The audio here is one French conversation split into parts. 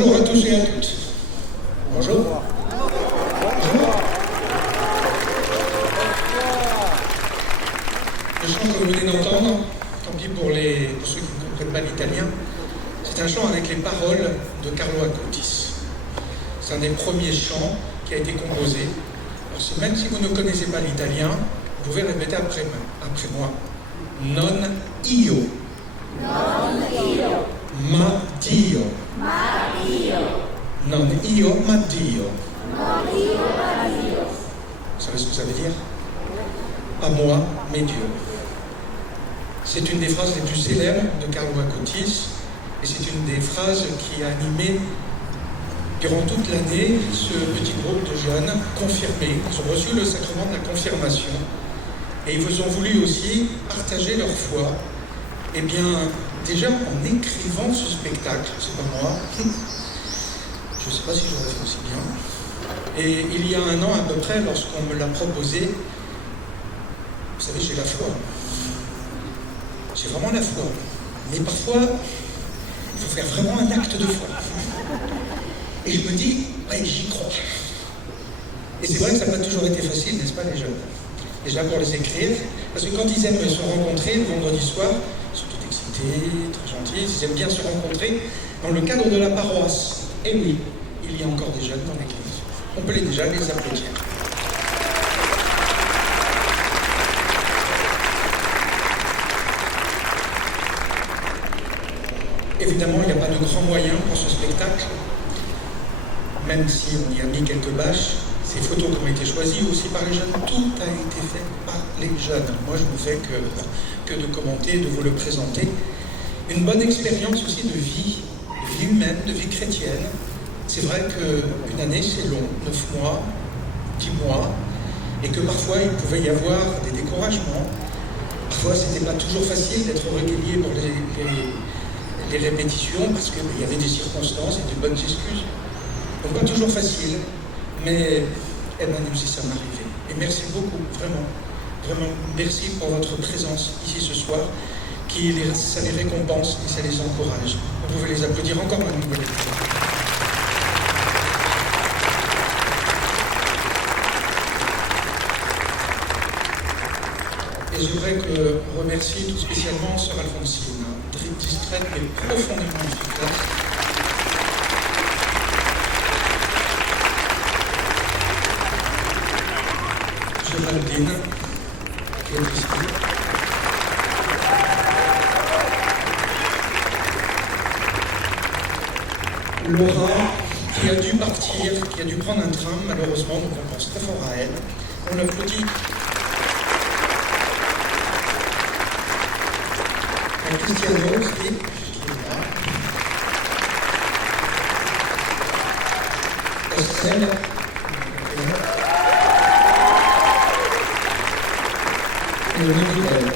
Bonjour à tous et à toutes. Bonjour. Bonjour. Le chant que vous venez d'entendre, tant pis pour ceux qui ne comprennent pas l'italien, c'est un chant avec les paroles de Carlo Acutis. C'est un des premiers chants qui a été composé. Alors, même si vous ne connaissez pas l'italien, vous pouvez répéter après moi. Non io. Non io. Ma Dio. Ma Dio. Non io, ma Dio. Non io, ma Dio. Vous savez ce que ça veut dire? Pas moi, mais Dieu. C'est une des phrases les plus célèbres de Carlo Acutis, et c'est une des phrases qui a animé durant toute l'année ce petit groupe de jeunes confirmés. Ils ont reçu le sacrement de la confirmation, et ils ont voulu aussi partager leur foi. Eh bien, déjà en écrivant ce spectacle, c'est pas moi, je ne sais pas si j'aurais fait aussi bien, et il y a un an à peu près, lorsqu'on me l'a proposé, vous savez, j'ai la foi. J'ai vraiment la foi. Mais parfois, il faut faire vraiment un acte de foi. Et je me dis, ouais, j'y crois. Et c'est vrai que ça n'a pas toujours été facile, n'est-ce pas, les jeunes? Déjà pour les écrire, parce que quand ils aiment se rencontrer le vendredi soir, ils sont tous excités, très gentils, ils aiment bien se rencontrer dans le cadre de la paroisse. Et oui, il y a encore des jeunes dans l'église. On peut déjà les applaudir. Évidemment, il n'y a pas de grands moyens pour ce spectacle, même si on y a mis quelques bâches. Ces photos qui ont été choisies aussi par les jeunes, tout a été fait par les jeunes. Moi, je ne fais que de commenter, de vous le présenter. Une bonne expérience aussi de vie humaine, de vie chrétienne. C'est vrai qu'une année, c'est long, 9 mois, 10 mois, et que parfois, il pouvait y avoir des découragements. Parfois, ce n'était pas toujours facile d'être recueilli pour les répétitions, parce qu'il y avait des circonstances et des bonnes excuses. Donc pas toujours facile, mais nous y sommes arrivés. Et merci beaucoup, vraiment, vraiment, merci pour votre présence ici ce soir, ça les récompense et ça les encourage. Vous pouvez les applaudir encore une nouvelle fois. Et je voudrais remercier tout spécialement Sœur Alphonsine, discrète mais profondément efficace. Géraldine, qui est ici. Laura, qui a dû partir, qui a dû prendre un train, malheureusement, donc on pense très fort à elle. On l'applaudit. Cristiano aussi, qui est là. Estelle. Et le Nicole.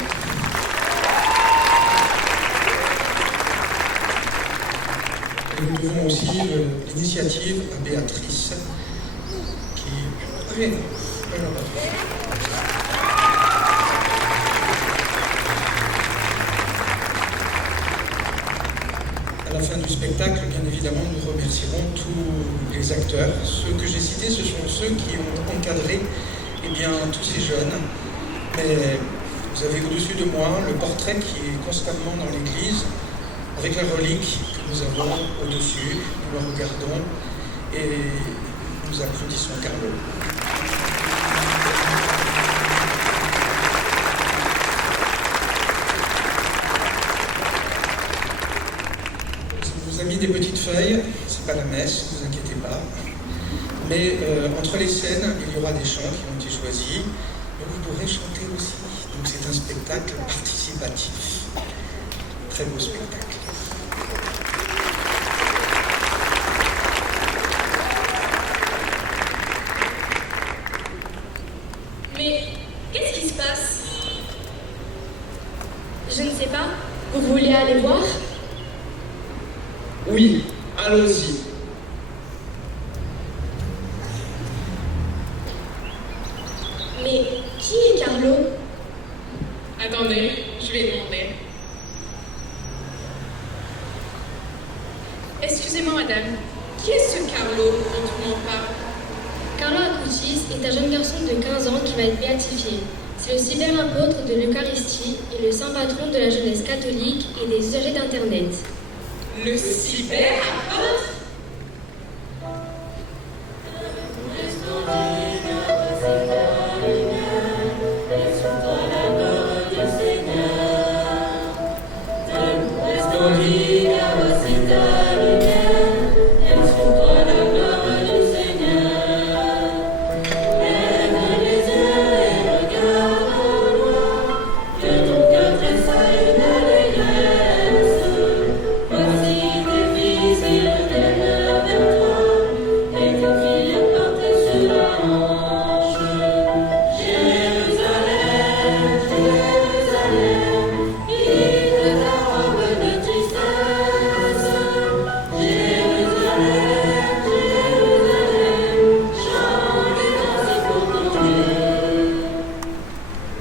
Et nous devons aussi l'initiative à Béatrice, qui... Allez, à la fin du spectacle, bien évidemment, nous remercierons tous les acteurs. Ceux que j'ai cités, ce sont ceux qui ont encadré tous ces jeunes. Mais vous avez au-dessus de moi le portrait qui est constamment dans l'église, avec la relique que nous avons au-dessus. Nous la regardons et nous applaudissons Carlo. Je vous ai mis des petites feuilles, c'est pas la messe, ne vous inquiétez pas. Mais entre les scènes, il y aura des chants qui ont été choisis. Et vous pourrez chanter aussi. Donc c'est un spectacle participatif. Très beau spectacle. Mais qu'est-ce qui se passe? Je ne sais pas. Vous voulez aller voir? Oui, allons-y. Mais qui est Carlo? Attendez, je vais demander. Excusez-moi. Excusez-moi, madame. Qui est ce Carlo dont on m'en parle? Carlo Acutis est un jeune garçon de 15 ans qui va être béatifié. C'est le cyberapôtre de l'Eucharistie et le saint patron de la jeunesse catholique et des usagers d'Internet. Le cyberapôtre?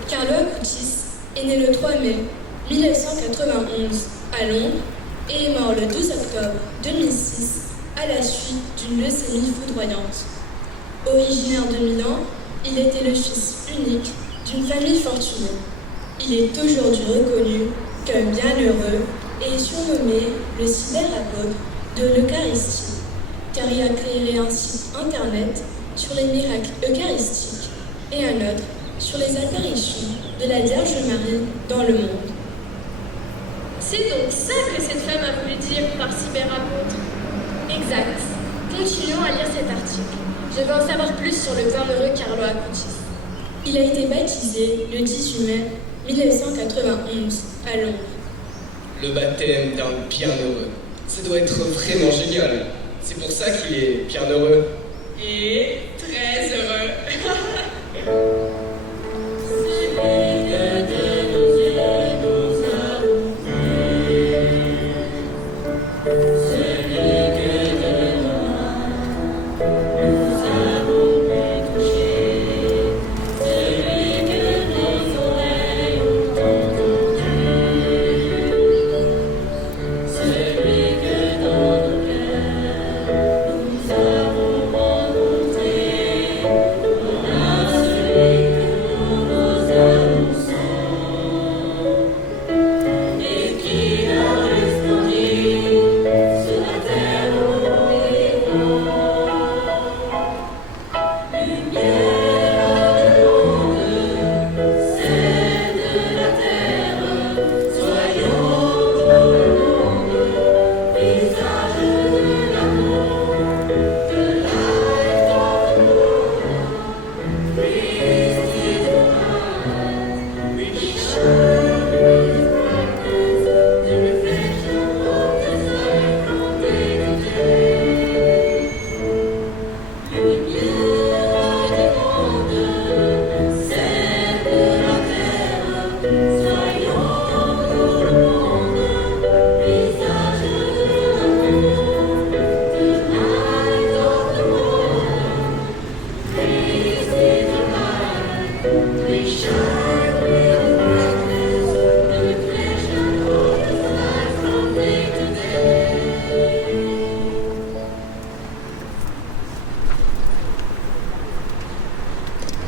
Carlo Acutis est né le 3 mai 1991 à Londres et est mort le 12 octobre 2006 à la suite d'une leucémie foudroyante. Originaire de Milan, il était le fils unique d'une famille fortunée. Il est aujourd'hui reconnu comme bienheureux et surnommé le cyberapôtre de l'Eucharistie, car il a créé un site internet sur les miracles eucharistiques et un autre sur les apparitions de la Vierge Marie dans le monde. C'est donc ça que cette femme a voulu dire par cyberapôtre. Exact. Continuons à lire cet article. Je veux en savoir plus sur le bienheureux Carlo Acutis. Il a été baptisé le 18 mai 1991 à Londres. Le baptême d'un bienheureux. Ça doit être vraiment génial. C'est pour ça qu'il est bienheureux. Et très heureux.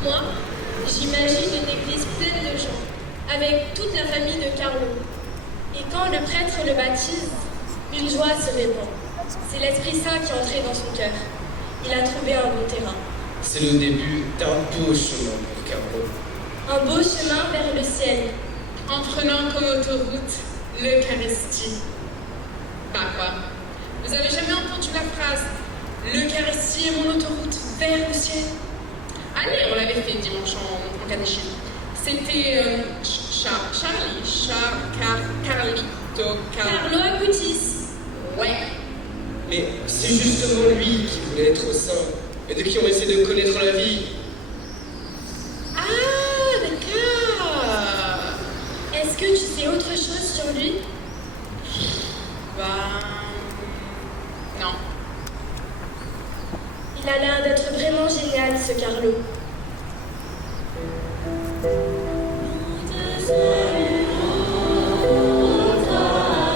Moi, j'imagine une église pleine de gens, avec toute la famille de Carlo. Et quand le prêtre le baptise, une joie se répand. C'est l'Esprit Saint qui est entré dans son cœur. Il a trouvé un bon terrain. C'est le début d'un beau chemin pour Carlo. Un beau chemin vers le ciel. En prenant comme autoroute l'Eucharistie. Bah quoi? Vous avez jamais entendu la phrase « L'Eucharistie est mon autoroute vers le ciel » ? Allez, on l'avait fait dimanche en catéchisme. C'était Carlo Acutis. Ouais. Mais c'est justement lui qui voulait être saint et de qui on essaie de connaître la vie. Ah, d'accord. Est-ce que tu sais autre chose sur lui? Bah... non. Il a l'air d'être vraiment génial, ce Carlo.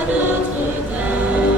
Notre-Dame,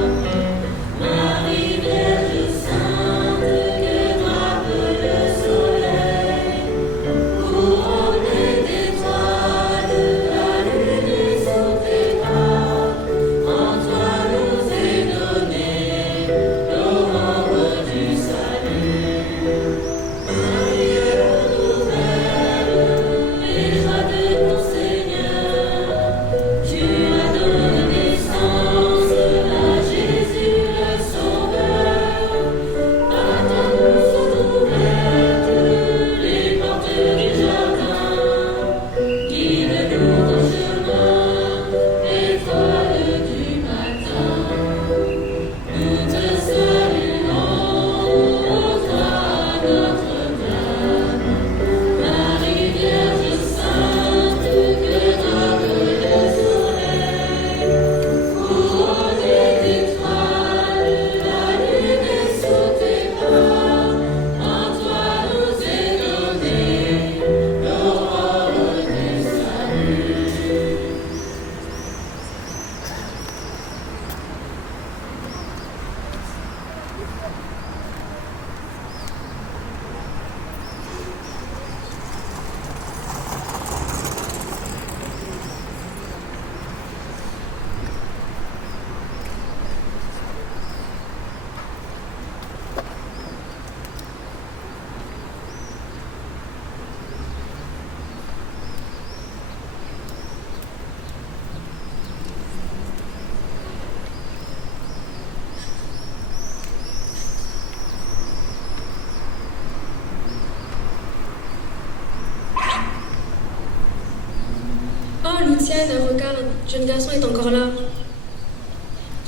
Tiens, regarde, jeune garçon est encore là.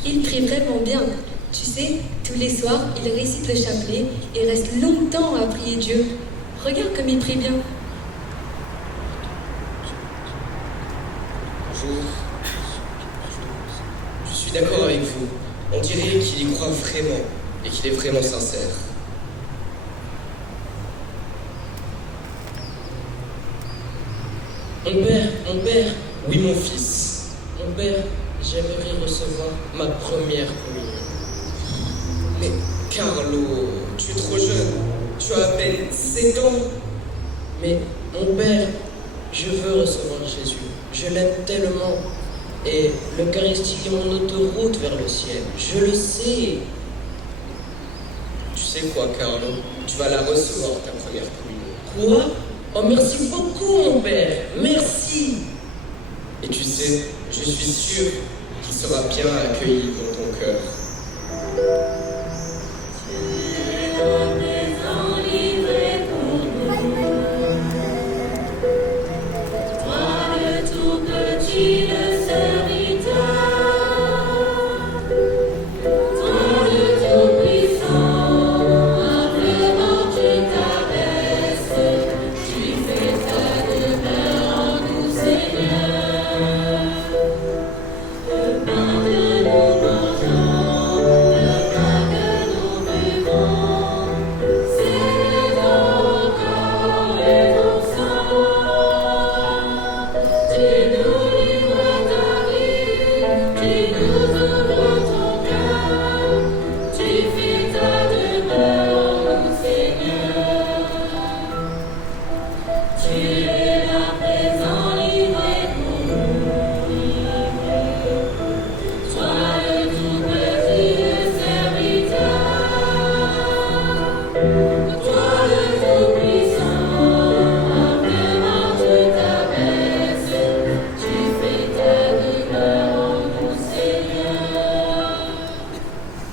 Il prie vraiment bien. Tu sais, tous les soirs, il récite le chapelet et reste longtemps à prier Dieu. Regarde comme il prie bien. Bonjour. Je suis d'accord avec vous. On dirait qu'il y croit vraiment et qu'il est vraiment sincère. Mon père, oui mon fils. Mon père, j'aimerais recevoir ma première communion. Mais Carlo, tu es trop jeune. Tu as à peine 7 ans. Mais mon père, je veux recevoir Jésus. Je l'aime tellement. Et l'Eucharistie est mon autoroute vers le ciel. Je le sais. Tu sais quoi, Carlo? Tu vas la recevoir, ta première communion. Quoi? Oh, merci beaucoup, mon père. Merci. Et tu sais, je suis sûr qu'il sera bien accueilli dans ton cœur.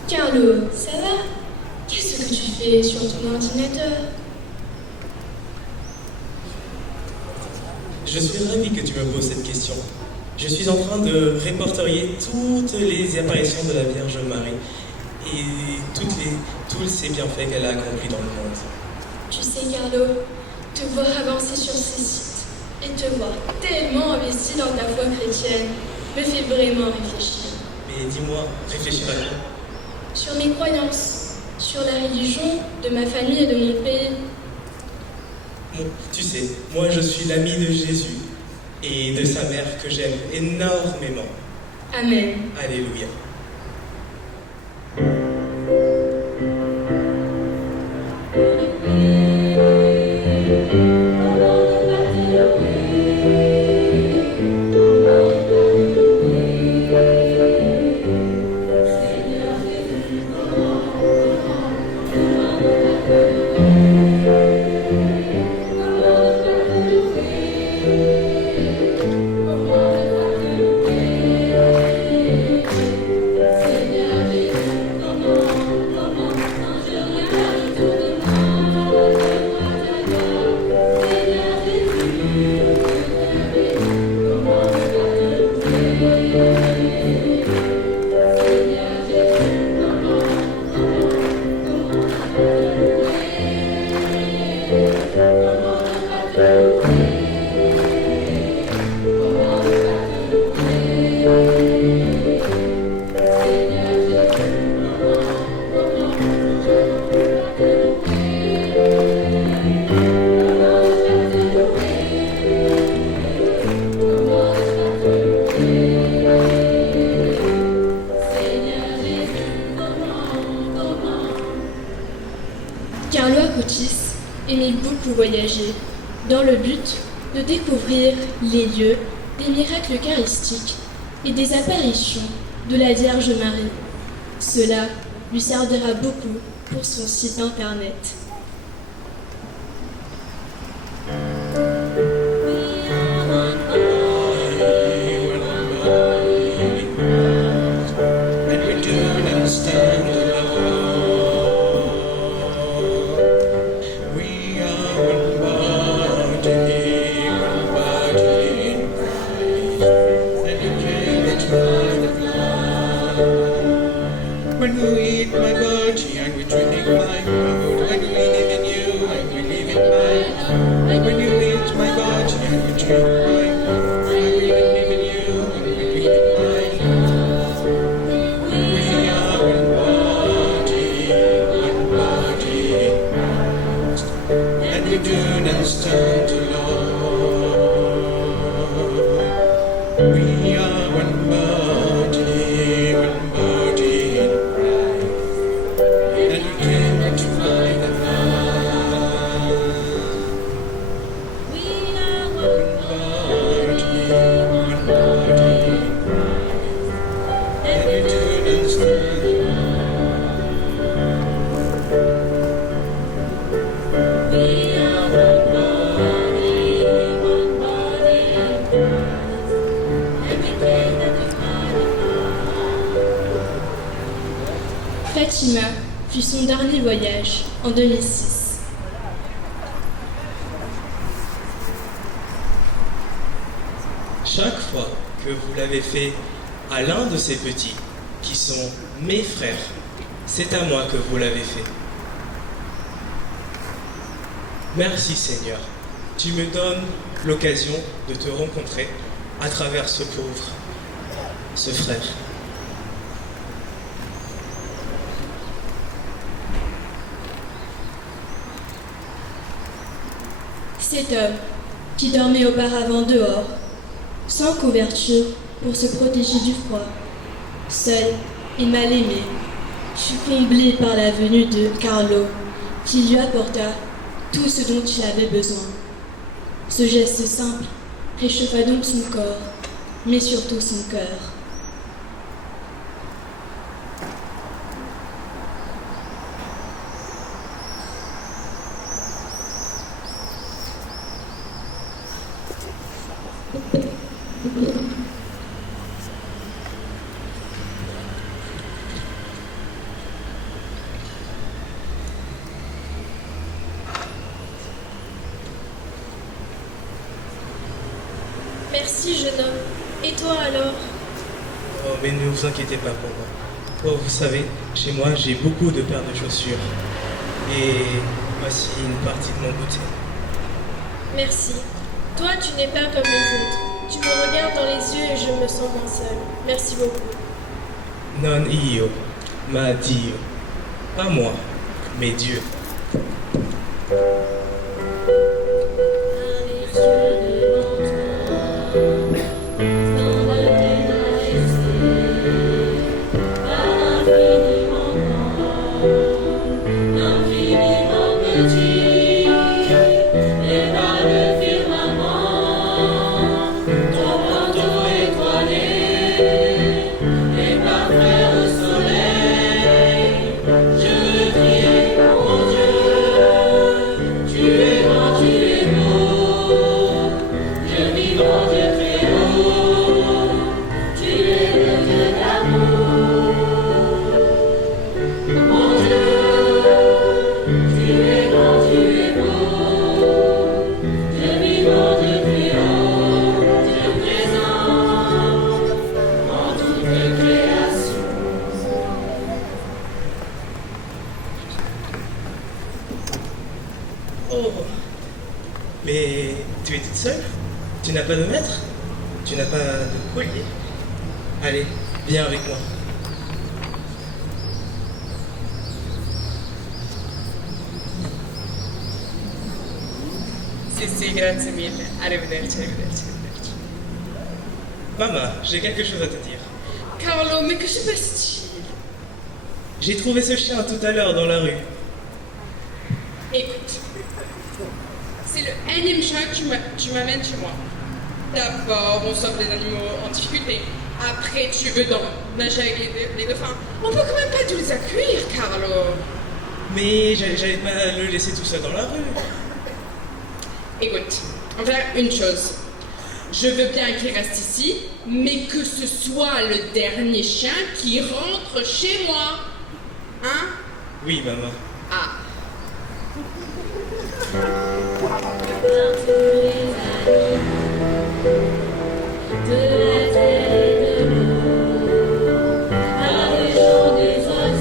Carlo, ça va? Qu'est-ce que tu fais sur ton ordinateur? Je suis ravi que tu me poses cette question. Je suis en train de répertorier toutes les apparitions de la Vierge Marie et tous ces bienfaits qu'elle a accomplis dans le monde. Tu sais, Carlo, te voir avancer sur ces sites et te voir tellement investi dans ta foi chrétienne me fait vraiment réfléchir. Mais dis-moi, réfléchir à quoi? Sur mes croyances, sur la religion de ma famille et de mon pays. Bon, tu sais, moi je suis l'ami de Jésus et de sa mère que j'aime énormément. Amen. Alléluia. Carlo Acutis aimait beaucoup voyager, dans le but de découvrir les lieux, des miracles eucharistiques et des apparitions de la Vierge Marie. Cela lui servira beaucoup pour son site internet. And we do not stand alone. We are one body in Christ. When you eat my body, I will drink my blood. When you live in you, I will live in mine. When you eat my body, I will drink my blood. I will live in you, I will live in mine. We are one body, and we do not stand alone. We are one body in Christ, and we came to find a love. We are One body in Christ, and we do not stand We are one body in Christ, and we came to find a Fatima fit son dernier voyage en 2006. Chaque fois que vous l'avez fait à l'un de ces petits, qui sont mes frères, c'est à moi que vous l'avez fait. Merci Seigneur, tu me donnes l'occasion de te rencontrer à travers ce pauvre, ce frère. Cet homme, qui dormait auparavant dehors, sans couverture pour se protéger du froid, seul et mal aimé, fut comblé par la venue de Carlo, qui lui apporta tout ce dont il avait besoin. Ce geste simple réchauffa donc son corps, mais surtout son cœur. Merci, jeune homme. Et toi alors? Oh, mais ne vous inquiétez pas pour moi. Oh, vous savez, chez moi, j'ai beaucoup de paires de chaussures. Et voici une partie de mon goûter. Merci. Toi, tu n'es pas comme les autres. Tu me regardes dans les yeux et je me sens moins seule. Merci beaucoup. Non io, ma Dio. Pas moi, mais Dieu. Oh, mais tu es toute seule? Tu n'as pas de maître? Tu n'as pas de collier? Allez, viens avec moi. Sì, grazie mille. Arrivederci. Maman, j'ai quelque chose à te dire. Carlo, mais que se passe-t-il? J'ai trouvé ce chien tout à l'heure dans la rue. Écoute, c'est le énième chien que tu m'amènes chez moi. D'abord, on sauve les animaux en difficulté. Après, tu veux nager avec les dauphins. On peut quand même pas tous les accueillir, Carlo. Mais j'allais pas le laisser tout seul dans la rue. Écoute, on va faire une chose. Je veux bien qu'il reste ici, mais que ce soit le dernier chien qui rentre chez moi. Hein? Oui, maman. Ah. De la terre et de l'eau, par les chants des oiseaux.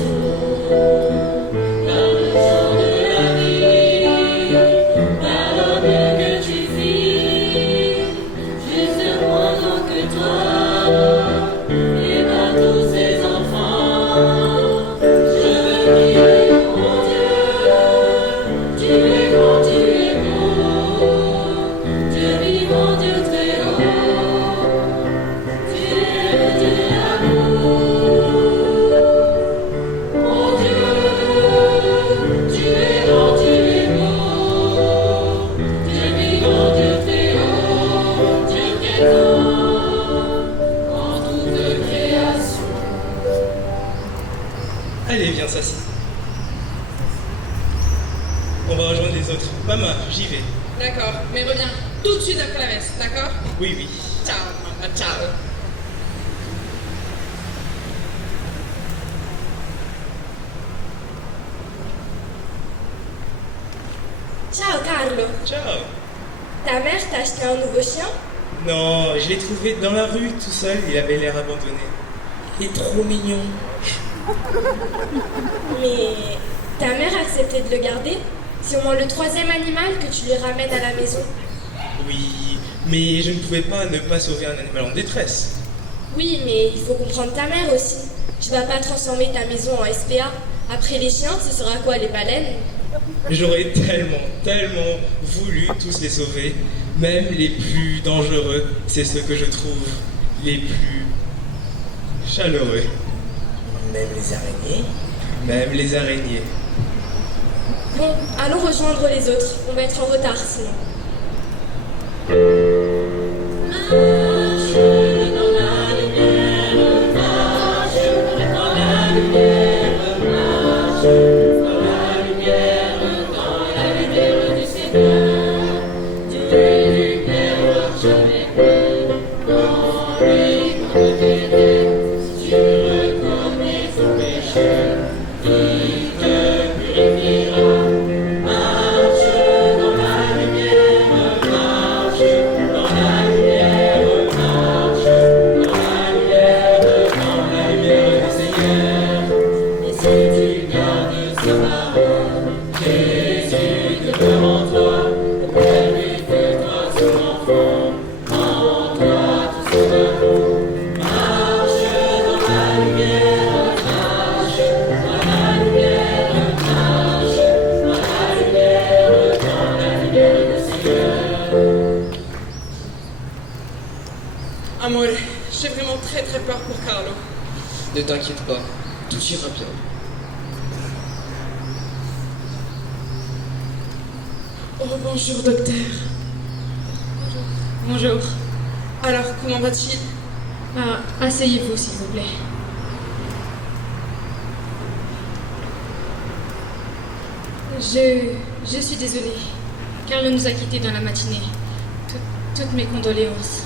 Allez, viens, s'assis. On va rejoindre les autres. Maman, j'y vais. D'accord, mais reviens tout de suite après la messe, d'accord? Oui, oui. Ciao, maman, ciao. Ciao Carlo. Ciao. Ta mère t'a acheté un nouveau chien? Non, je l'ai trouvé dans la rue tout seul, il avait l'air abandonné. Il est trop mignon. Mais ta mère a accepté de le garder? C'est au moins le 3e animal que tu lui ramènes à la maison. Oui, mais je ne pouvais pas ne pas sauver un animal en détresse. Oui, mais il faut comprendre ta mère aussi. Tu vas pas transformer ta maison en SPA. Après les chiens, ce sera quoi, les baleines? J'aurais tellement voulu tous les sauver, même les plus dangereux, c'est ceux que je trouve les plus chaleureux. Même les araignées. Même les araignées. Bon, allons rejoindre les autres. On va être en retard sinon. Amore, j'ai vraiment très peur pour Carlo. Ne t'inquiète pas, tout ira bien. Oh, bonjour, docteur. Bonjour. Alors, comment va-t-il? Ah, asseyez-vous, s'il vous plaît. Je suis désolée. Carlo nous a quittés dans la matinée. Toutes mes condoléances.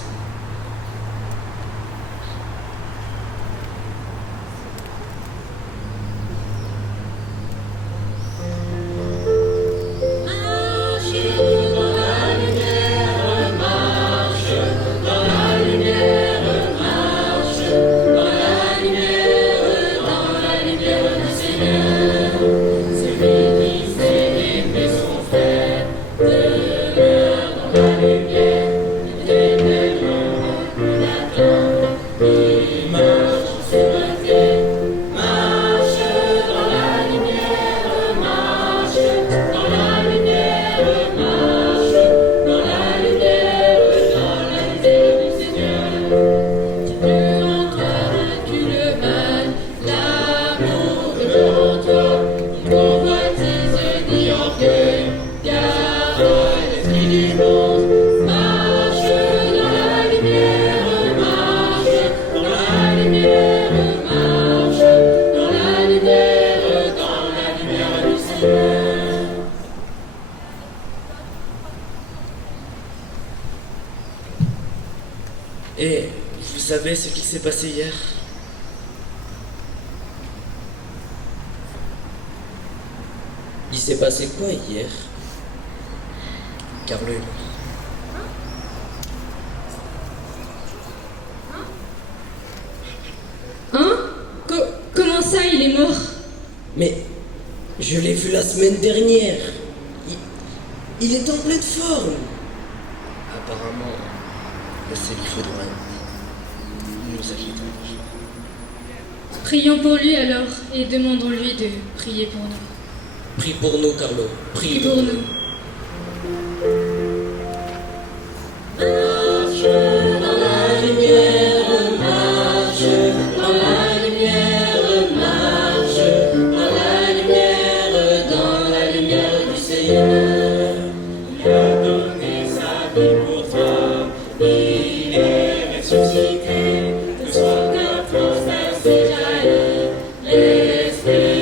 Et vous savez ce qui s'est passé hier? Il s'est passé quoi hier? Carlo est mort. Hein? Comment ça, il est mort? Mais je l'ai vu la semaine dernière. Il est en pleine forme. Apparemment, c'est qu'il faudra nous inquiéter. Prions pour lui alors et demandons-lui de prier pour nous. Prie pour nous, Carlo. Prie pour nous. L'esprit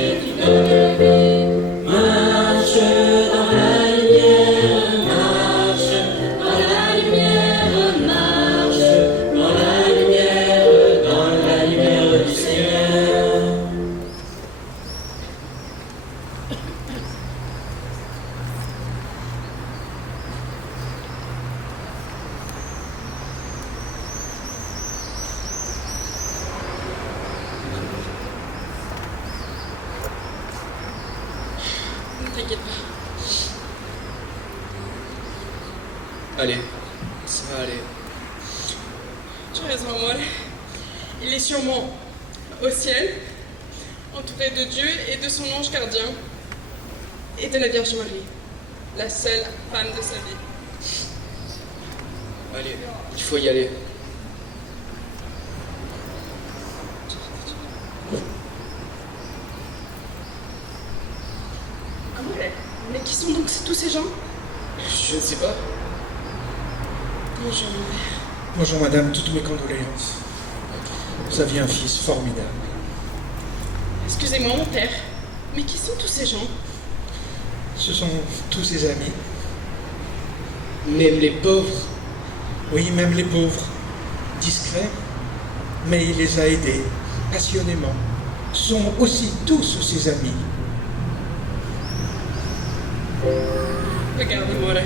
t'inquiète pas. Allez, ça va aller. Tu as raison, moi. Il est sûrement au ciel, entouré de Dieu et de son ange gardien, et de la Vierge Marie, la seule femme de sa vie. Allez, il faut y aller. Ah ouais, mais qui sont donc tous ces gens? Je ne sais pas. Bonjour, mon père. Bonjour madame, toutes mes condoléances. Vous aviez un fils formidable. Excusez-moi, mon père, mais qui sont tous ces gens? Ce sont tous ses amis. Même les pauvres. Oui, même les pauvres. Discrets, mais il les a aidés, passionnément. Sont aussi tous ses amis. Regarde-moi là.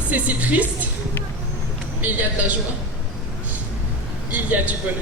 C'est si triste, mais il y a de la joie. Il y a du bonheur.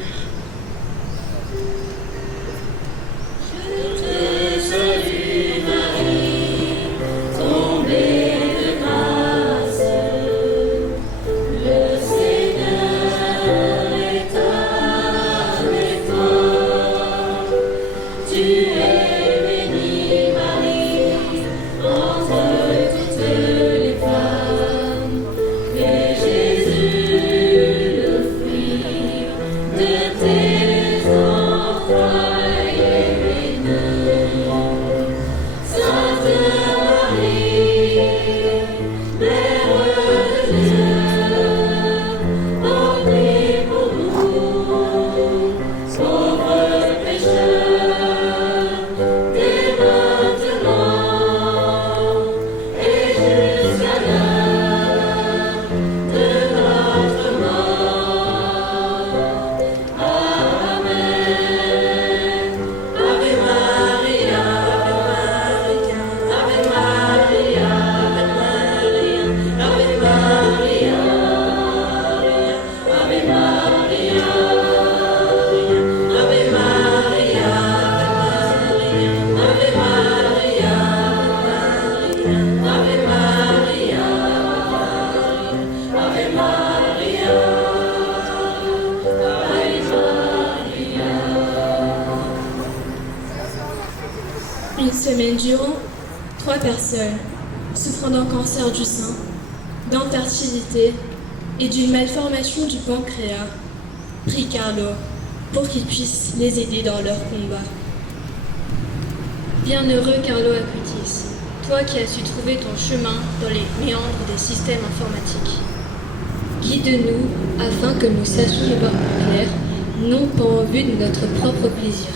Une semaine durant, 3 personnes, souffrant d'un cancer du sein, d'infertilité et d'une malformation du pancréas, prient Carlo pour qu'il puisse les aider dans leur combat. Bienheureux Carlo Acutis, toi qui as su trouver ton chemin dans les méandres des systèmes informatiques. Guide-nous afin que nous sachions y voir plus clair, non pas en vue de notre propre plaisir.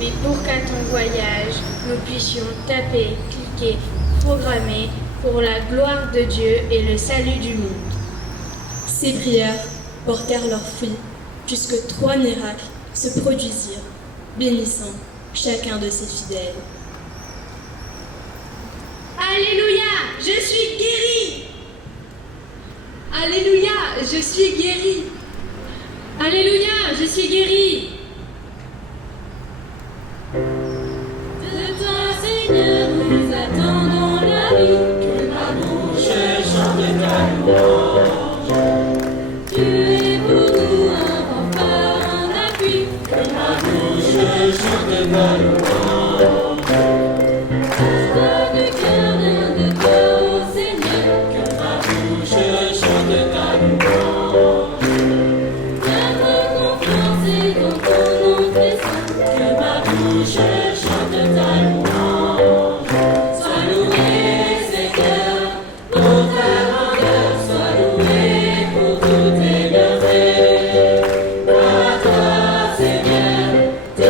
Mais pour qu'à ton voyage, nous puissions taper, cliquer, programmer pour la gloire de Dieu et le salut du monde. Ces prières portèrent leurs fruits, puisque 3 miracles se produisirent, bénissant chacun de ses fidèles. Alléluia, je suis guéri. Alléluia, je suis guéri. Alléluia, je suis guéri. De toi, Seigneur, nous attendons la vie, que ma bouche chante ta louange. Tu es pour nous un rempart, un appui, que ma bouche chante ta louange. Chante du cœur d'un de toi, ô Seigneur, que ma bouche chante ta louange. Notre confiance est dans ton nom très saint, que ma bouche chante ta louange. Sois loué, Seigneur, pour ta grandeur, sois loué pour toutes tes merveilles. À toi, Seigneur, tu es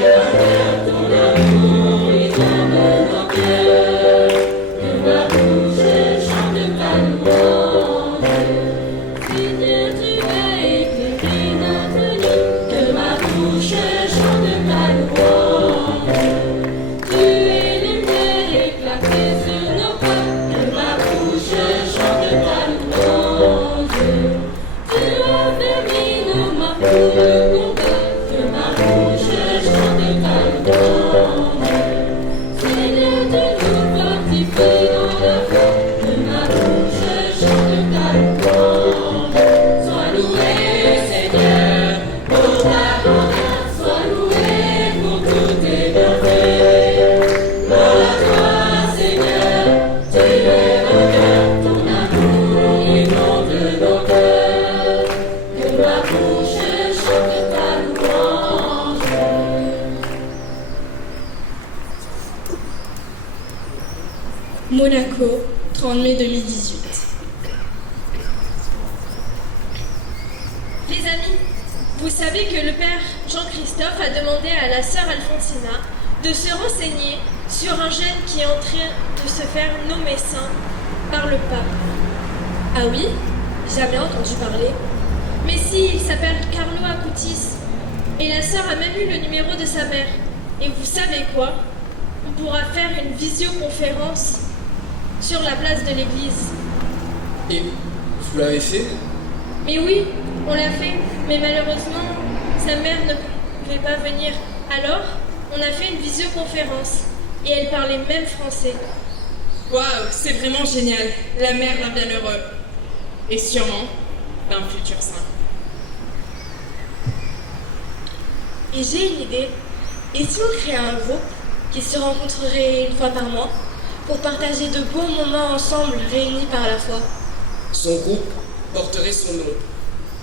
l'honneur, ton amour inonde nos cœurs. Que ma bouche chante ta louange. Seigneur, tu as éclairé notre nuit, que ma bouche chante ta louange. Monaco, 30 mai 2018. Les amis, vous savez que le père Jean-Christophe a demandé à la sœur Alfonsina de se renseigner sur un jeune qui est en train de se faire nommer saint par le pape. Ah oui? Jamais entendu parler. Mais si, il s'appelle Carlo Acutis. Et la sœur a même eu le numéro de sa mère. Et vous savez quoi? On pourra faire une visioconférence sur la place de l'église. Et vous l'avez fait? Mais oui, on l'a fait. Mais malheureusement, sa mère ne pouvait pas venir. Alors, on a fait une visioconférence. Et elle parlait même français. Waouh, c'est vraiment génial. La mère d'un bienheureux. Et sûrement d'un futur saint. Et j'ai une idée. Et si on créait un groupe qui se rencontrerait une fois par mois pour partager de bons moments ensemble réunis par la foi? Son groupe porterait son nom.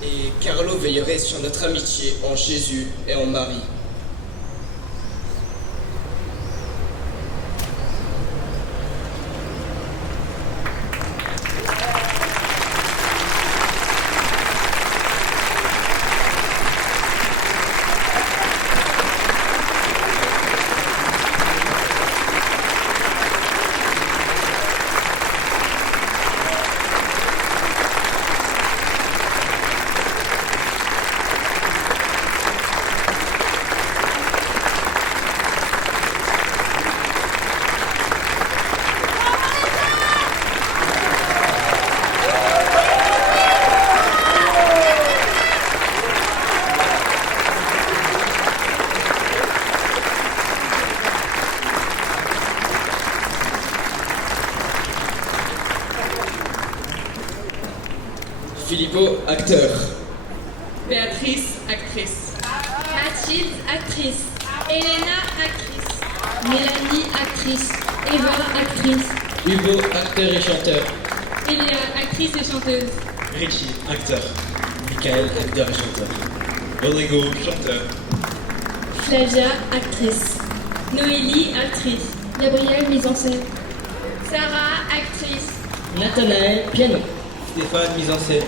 Et Carlo veillerait sur notre amitié en Jésus et en Marie. Filippo, acteur. Béatrice, actrice. Mathilde, actrice. Elena, actrice. Mélanie, actrice. Eva, actrice. Hugo, acteur et chanteur. Elia, actrice et chanteuse. Richie, acteur. Michael, acteur et chanteur. Rodrigo, chanteur. Flavia, actrice. Noélie, actrice. Gabrielle, mise en scène. Sarah, actrice. Nathanaël, piano. Stéphane, mise en scène.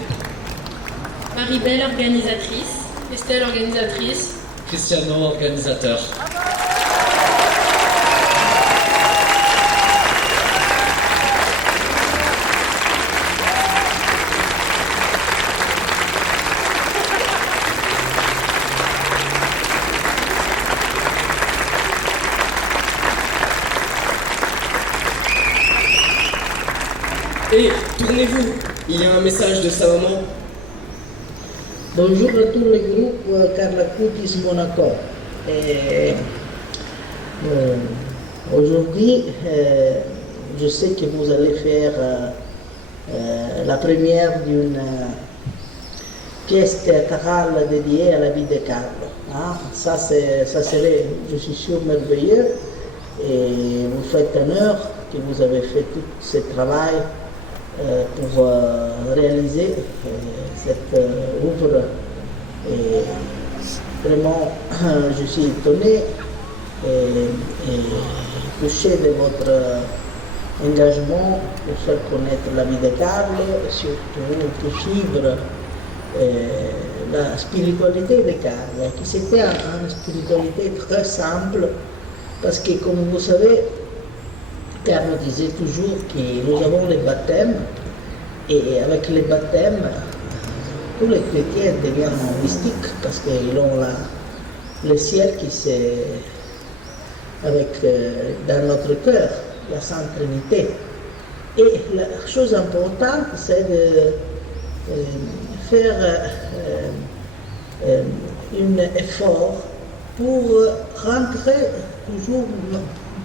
Maribel, organisatrice. Estelle, organisatrice. Cristiano, organisateur. Et tournez-vous, il y a un message de sa maman. Bonjour à tous les groupes Carla Cutis Monaco. Aujourd'hui, je sais que vous allez faire la première d'une pièce théâtrale dédiée à la vie de Carlo. Hein? Ça serait, je suis sûr, merveilleux. Et vous faites honneur que vous avez fait tout ce travail pour réaliser cette œuvre. Et vraiment, je suis étonné et touché de votre engagement pour faire connaître la vie de Carlo et surtout pour suivre la spiritualité de Carlo, qui c'était une spiritualité très simple, parce que comme vous savez, Carlo disait toujours que nous avons les baptêmes, et avec les baptêmes, tous les chrétiens deviennent mystiques parce qu'ils ont le ciel qui c'est dans notre cœur, la Sainte Trinité. Et la chose importante, c'est de faire un effort pour rentrer toujours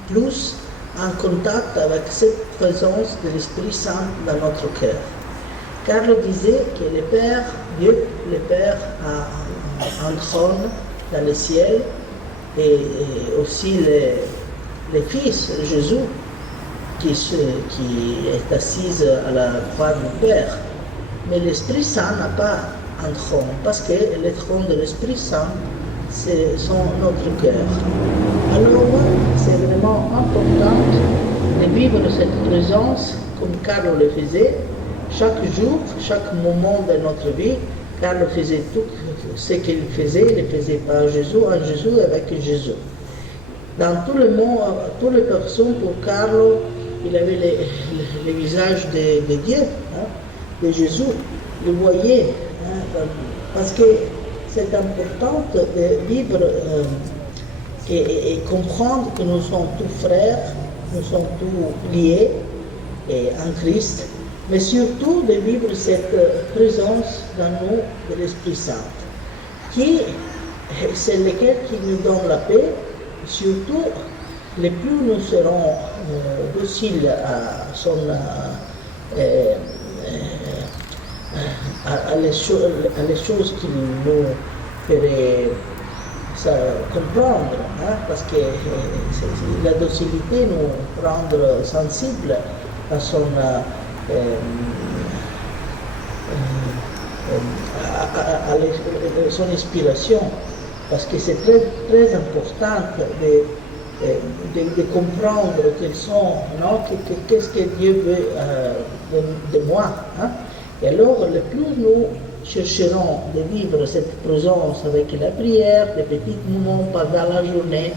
plus en contact avec cette présence de l'Esprit Saint dans notre cœur. Carlo disait que le Père, Dieu, le Père a un trône dans le ciel, et aussi le Fils, Jésus, qui est assis à la croix du Père. Mais l'Esprit Saint n'a pas un trône, parce que le trône de l'Esprit Saint, c'est notre cœur. Alors, c'est vraiment important de de vivre cette présence comme Carlo le faisait, chaque jour, chaque moment de notre vie. Carlo faisait tout ce qu'il faisait, il le faisait par Jésus, en Jésus, avec Jésus. Dans tout le monde, toutes les personnes, pour Carlo, il avait le visage de Dieu, hein, de Jésus, il le voyait, hein, parce que c'est important de vivre et comprendre que nous sommes tous frères, nous sommes tous liés en Christ, mais surtout de vivre cette présence dans nous de l'Esprit Saint, qui c'est lequel qui nous donne la paix. Surtout, le plus nous serons dociles à les choses qui nous feraient comprendre, hein, parce que la docilité nous rend sensibles à son inspiration, parce que c'est très, très important de comprendre quels sont, qu'est-ce que Dieu veut de moi. Hein? Et alors, le plus nous chercherons de vivre cette présence avec la prière, des petits moments pendant la journée,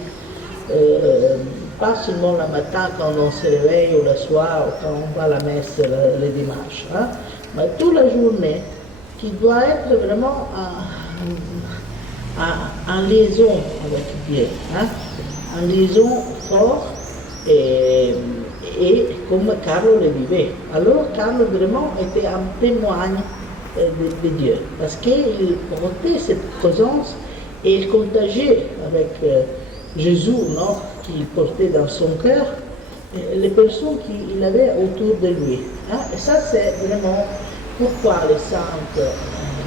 pas seulement le matin quand on se réveille ou le soir ou quand on va à la messe le dimanche, hein, mais toute la journée qui doit être vraiment en liaison avec Dieu, hein, en liaison forte et comme Carlo le vivait. Alors Carlo vraiment était un témoin de Dieu, parce qu'il portait cette présence et il contagiait avec Jésus, non, qu'il portait dans son cœur, les personnes qu'il avait autour de lui. Hein? Et ça, c'est vraiment pourquoi les saintes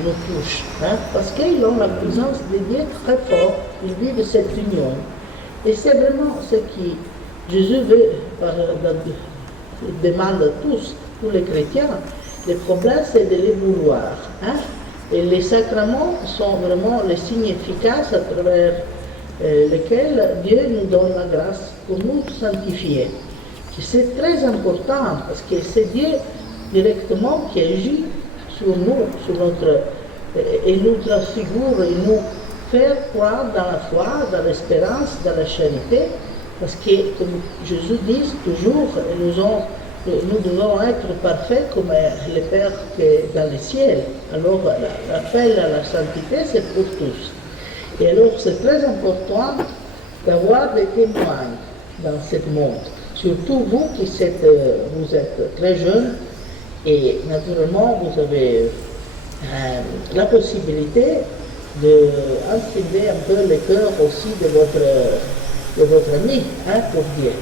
nous touchent, hein? Parce qu'ils ont la présence de Dieu très forte, ils vivent cette union. Et c'est vraiment ce que Jésus veut, demande à tous les chrétiens. Le problème, c'est de les vouloir. Hein? Et les sacrements sont vraiment les signes efficaces à travers lesquels Dieu nous donne la grâce pour nous sanctifier. C'est très important parce que c'est Dieu directement qui agit sur nous, et nous transfigure, et nous fait croire dans la foi, dans l'espérance, dans la charité, parce que, comme Jésus dit toujours, nous devons être parfaits comme le Père qui est dans le ciel. Alors l'appel à la sainteté, c'est pour tous. Et alors c'est très important d'avoir des témoins dans ce monde. Surtout vous qui vous êtes très jeunes et naturellement vous avez la possibilité d'inspirer un peu le cœur aussi de votre ami, hein, pour Dieu.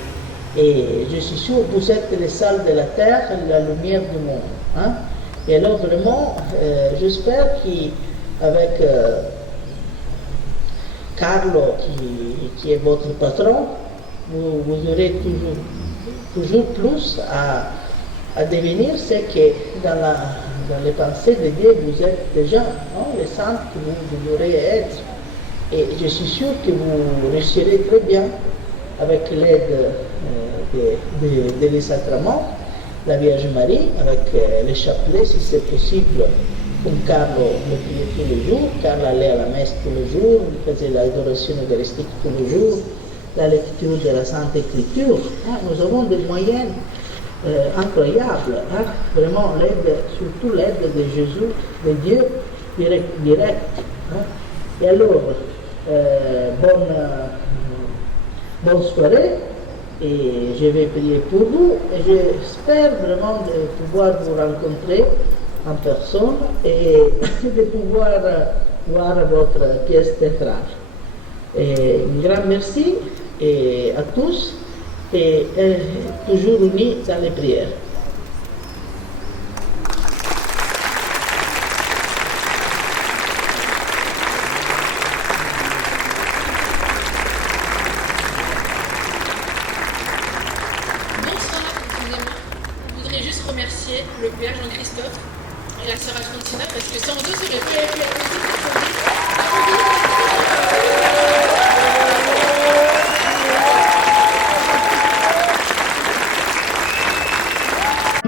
Et je suis sûr que vous êtes les sals de la terre et la lumière du monde. Hein. Et alors vraiment, j'espère qu'avec Carlo, qui est votre patron, vous aurez toujours plus à devenir ce que dans les pensées de Dieu vous êtes déjà, hein, les saints que vous devrez être. Et je suis sûr que vous réussirez très bien avec l'aide des sacrements, la Vierge Marie, avec les chapelets si c'est possible, comme Carlo le priait tous les jours. Carlo allait à la messe tous les jours, il faisait l'adoration eucharistique tous les jours, la lecture de la Sainte Écriture. Hein, nous avons des moyens incroyables, hein, vraiment l'aide, surtout l'aide de Jésus, de Dieu direct. Hein. Et alors, bonne soirée, et je vais prier pour vous, et j'espère vraiment de pouvoir vous rencontrer en personne et de pouvoir voir votre pièce théâtrale. Et un grand merci à tous et toujours unis dans les prières. Le Père Jean-Christophe et la sœur Alfontina, parce que sans eux, ça aurait pas été possible.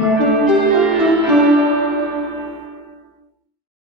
Thank you.